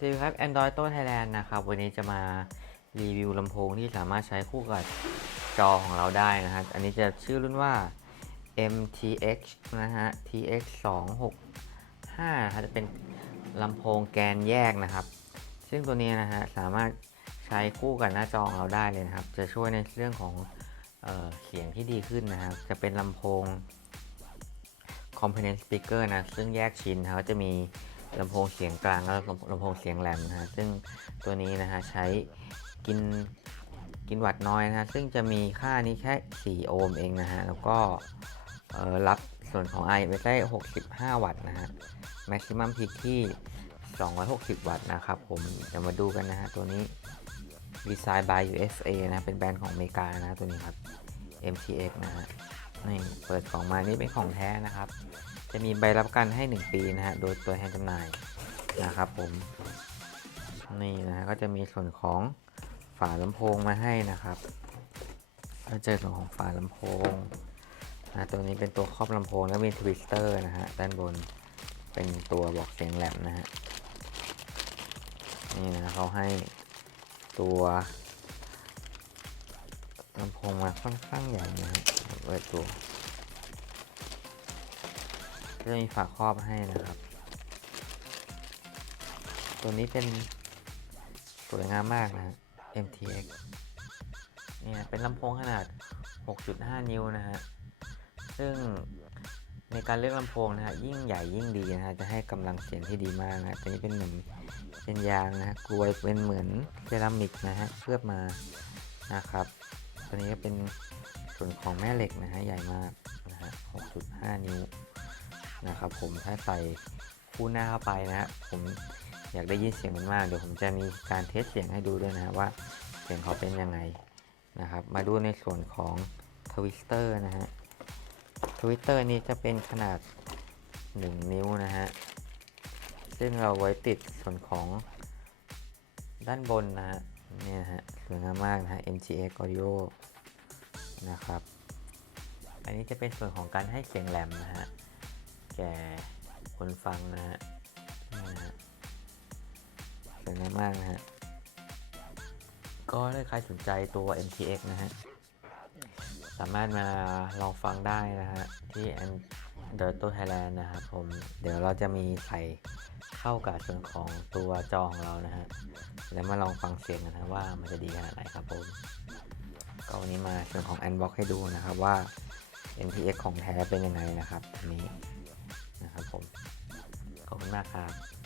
สวัสดีครับ Android โต้ Thailand นะครับ วันนี้จะมารีวิวลำโพงที่สามารถใช้คู่กับจอของเราได้นะครับ อันนี้จะชื่อรุ่นว่า MTX นะฮะ TX 2 6 5นะครับจะเป็นลำโพงแกนแยกนะครับ ซึ่งตัวนี้นะฮะสามารถใช้คู่กับหน้าจอของเราได้เลยนะครับ จะช่วยในเรื่องของเออเสียงที่ดีขึ้นนะครับ จะเป็นลำโพง component speaker นะ ซึ่งแยกชิ้นนะครับจะมี ลำโพงเสียงกลางและลำโพงเสียงแหลมนะฮะซึ่งตัวนี้นะฮะใช้กินกินวัตต์น้อยนะฮะซึ่งจะมีค่านี้แค่ 4 โอห์มเองนะฮะแล้วก็รับส่วนของ I ไว้ได้ 65 วัตต์นะฮะ maximum peak ที่ 260 วัตต์นะครับผมเดี๋ยวมาดูกันนะฮะตัวนี้ดีไซน์ by USA นะเป็นแบรนด์ของอเมริกานะตัวนี้ครับ MTX นะฮะนี่เปิดกล่องมานี่เป็นของแท้นะครับ จะมีใบรับประกันให้ 1 ปีนะฮะ โดยตัวแทนจำหน่ายนะครับผม นี่นะฮะก็จะมีส่วนของฝาลำโพงมาให้นะครับก็เจอส่วนของฝาลำโพงนะตัวนี้เป็นตัวครอบลำโพงแล้วมีทวิสเตอร์นะฮะด้านบนเป็นตัวบอกเสียงแหลมนะฮะนี่นะเขาให้ตัวลำโพงมาค่อนข้างใหญ่นะฮะเปิดตัว จะมีฝาครอบให้นะครับ ตัวนี้เป็นสวยงามมากนะ MTX เนี่ยเป็นลำโพงขนาด 6.5 นิ้วนะฮะ ซึ่งในการเลือกลำโพงนะฮะยิ่งใหญ่ยิ่งดีนะฮะจะให้กำลังเสียงที่ดีมากนะตัวนี้เป็นเหมือนเป็นยางนะฮะกลวยเป็นเหมือนเซรามิกนะฮะเคลือบมานะครับ ตัวนี้ก็เป็นส่วนของแม่เหล็กนะฮะใหญ่มากนะฮะ 6.5 นิ้ว นะครับผมถ้าใส่คู่หน้าเข้าไปนะฮะผมอยากได้ยินเสียงมันมาก เดี๋ยวผมจะมีการเทสเสียงให้ดูด้วยนะว่าเสียงเขาเป็นยังไงนะครับ มาดูในส่วนของทวิสเตอร์นะฮะทวิตเตอร์นี้จะเป็นขนาด 1 นิ้วนะฮะ ซึ่งเราไว้ติดส่วนของด้านบนนะฮะเนี่ยนะฮะสวยงามมากนะฮะ MTX Audio นะครับ อันนี้จะเป็นส่วนของการให้เสียงแหลมนะฮะ แก่คนฟังนะฮะนี่นะฮะสวยงามมากนะฮะ ก็ถ้าใครสนใจตัว MTX นะฮะ สามารถมาลองฟังได้นะฮะ ที่ Android Thailand นะครับผม เดี๋ยวเราจะมีใส่เข้ากับส่วนของตัวจอของเรานะฮะ แล้วมาลองฟังเสียงกันนะว่ามันจะดีขนาดไหนครับผม ก็วันนี้มาส่วนของ Unbox ให้ดูนะครับว่า MPX ของแท้เป็นยังไงนะครับอันนี้ ขอบคุณมากครับ